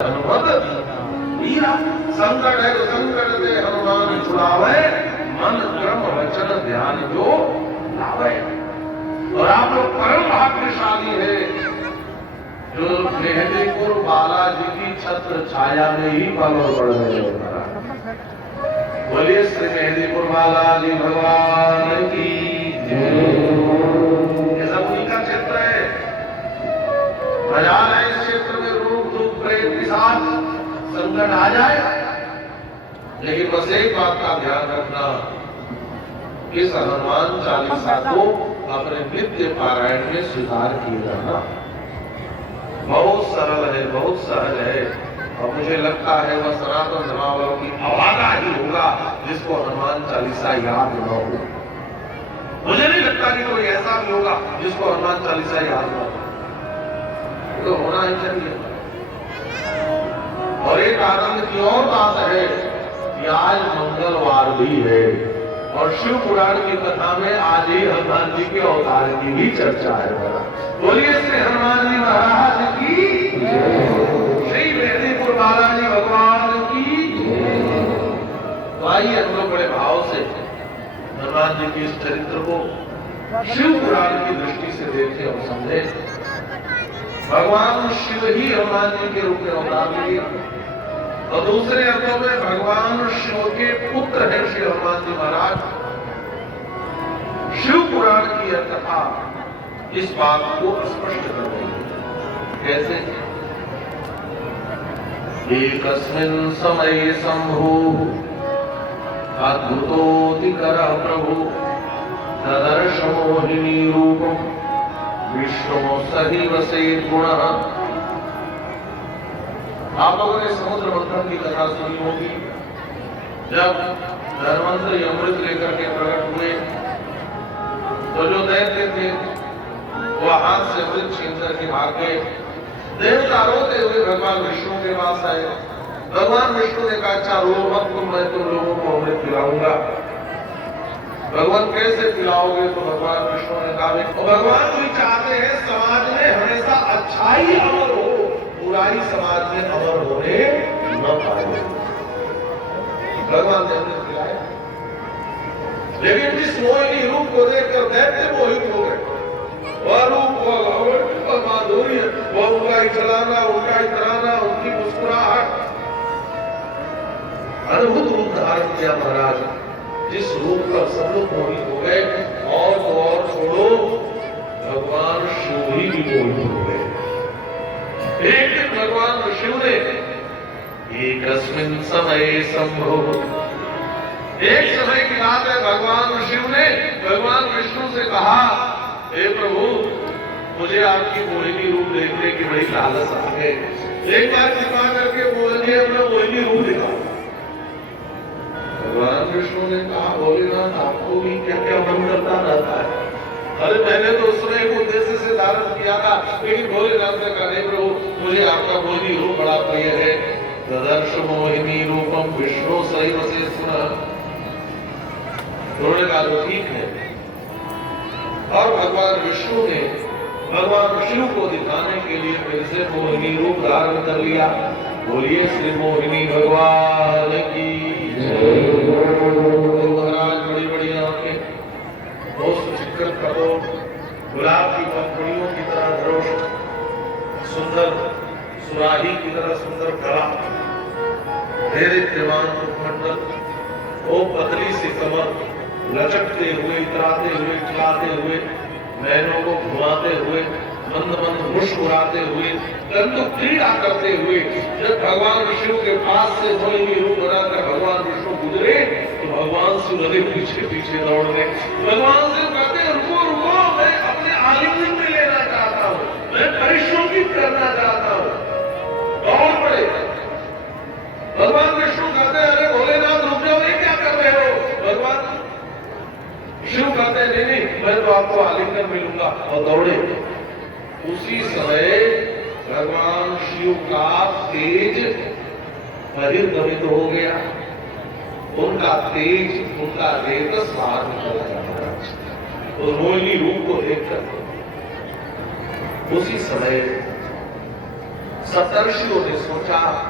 वीरा संकट है तो संकट से हनुमान छुड़ावे, मन क्रम वचन ध्यान जो लावे। और आप लोग परम भाग्यशाली है जो मेहंदीपुर बालाजी की छत्र छाया में ही पल और बढ़ रहे हो। बोलिए श्री मेहंदीपुर बालाजी भगवान की जय। ये सब उन्हीं का क्षेत्र है। मजाल है इस क्षेत्र में रोग दुख प्रेत पिशाच संकट आ जाए, लेकिन बस एक बात का ध्यान रखना, इस हनुमान चालीसा को अपने नित्य पारायण में सुधार किए जाना। बहुत सरल है, बहुत सहज है, और मुझे लगता है वह सनातन धर्मावलंबों की अभागा ही होगा जिसको हनुमान चालीसा याद न हो। मुझे नहीं लगता कि कोई ऐसा भी होगा जिसको हनुमान चालीसा याद न हो। तो होना ही चाहिए। और एक आनंद की और बात है कि आज मंगलवार भी है और शिव पुराण की कथा में आज ही हनुमान जी के अवतार की भी चर्चा है। बोलिए श्री हनुमान जी महाराज की श्री मेहंदीपुर बालाजी भगवान की। तो आइए हम लोग बड़े भाव से हनुमान जी के इस चरित्र को शिव पुराण की दृष्टि से देखें और समझें। भगवान शिव ही हनुमान जी के रूप में अवतार लिए, और दूसरे अर्थों में भगवान शिव के पुत्र हैं श्री हनुमान जी महाराज। शिव पुराण की यह कथा इस बात को स्पष्ट कर रही है। कैसे? एकस्मिन् समये शंभु अद्भुतोतिकरः प्रभु ददर्श मोहिनी रूपम् विष्णु सही वसे गुणः। आप लोगों ने समुद्र मंथन की कथा सुनी होगी। जब धर्मंत्र अमृत लेकर के प्रकट हुए तो जो दैत्य थे वो हाथ से अमृत छीन करके भाग गए। देवता रोते हुए भगवान विष्णु के पास आए। भगवान विष्णु ने कहा, अच्छा रो मत तुम, मैं तुम लोगों को अमृत पिलाऊंगा। भगवान कैसे पिलाओगे? तो भगवान विष्णु ने कहा, भगवान भी चाहते हैं समाज में हमेशा अच्छाई अमर हो, बुराई समाज में अमर होने न पाए। भगवान ने अमृत पिलाया, लेकिन जिस मोहिनी रूप को देखकर दैत्य मोहित हो गए। वह रूप, वह माधुर्य, वह उनका ही चलाना, उनका ही तराना, उनकी मुस्कुराहट, अद्भुत रूप धारण किया महाराज। जिस रूप पर सब लोग मोहित हो गए, और तो और छोड़ो, भगवान शिव ही मोहित हो गए। एक दिन भगवान शिव ने एकस्मिन् समये शंभु, एक समय की बात है, भगवान शिव ने भगवान विष्णु से कहा, हे प्रभु, मुझे आपकी मोहिनी रूप देखने की बड़ी लालसा है, एक बार कृपा करके बोलिए अपना मोहिनी रूप दिखाओ। भगवान विष्णु ने कहा, भोलेनाथ आपको भी क्या क्या मन करता रहता है। अरे मैंने तो उस समय एक उद्देश्य से धारण किया था, लेकिन भोलेनाथ ने कहा, नहीं प्रभु, मुझे आपका मोहिनी रूप बड़ा प्रिय है। ददर्श मोहिनी रूपम विष्णु सही वसे सुना। उन्होंने कहा ठीक है। और भगवान विष्णु ने भगवान शिव को दिखाने के लिए फिर से मोहिनी रूप धारण कर लिया। बोलिए श्री मोहिनी भगवान की महाराज। बड़ी बड़ी आंखें, बहुत चिकन कपोल, गुलाब की पंखुड़ियों की तरह धरोष, सुंदर सुराही की तरह सुंदर गला, देदीप्यमान मुखमंडल, वो पतली सी कमर, लचकते हुए, इतराते हुए, खिलाते हुए, नैनों को घुमाते हुए, मंद मंद मुस्कुराते हुए, परंतु क्रीड़ा करते हुए जब भगवान शिव के पास से मोहिनी रूप बनाकर भगवान विष्णु गुजरे तो भगवान शिव लगे पीछे पीछे दौड़ने। भगवान शिव कहते, रुको रुको, मैं अपने आलिंगन में लेना चाहता हूँ, मैं परिश्रमित करना चाहता हूँ। दौड़ पड़े। भगवान विष्णु कहते, अरे भोलेनाथ रुक जाओ, ये क्या कर रहे हो? भगवान शिव कहते, नहीं नहीं, मैं तो आपको आलिंगन में लूंगा, और दौड़े। उसी समय भगवान शिव का तेज परिगमित हो गया, उनका तेज, उनका तेजस बाहर निकल गया। तो मोहिनी रूप को देखकर उसी समय सप्तर्षियों ने सोचा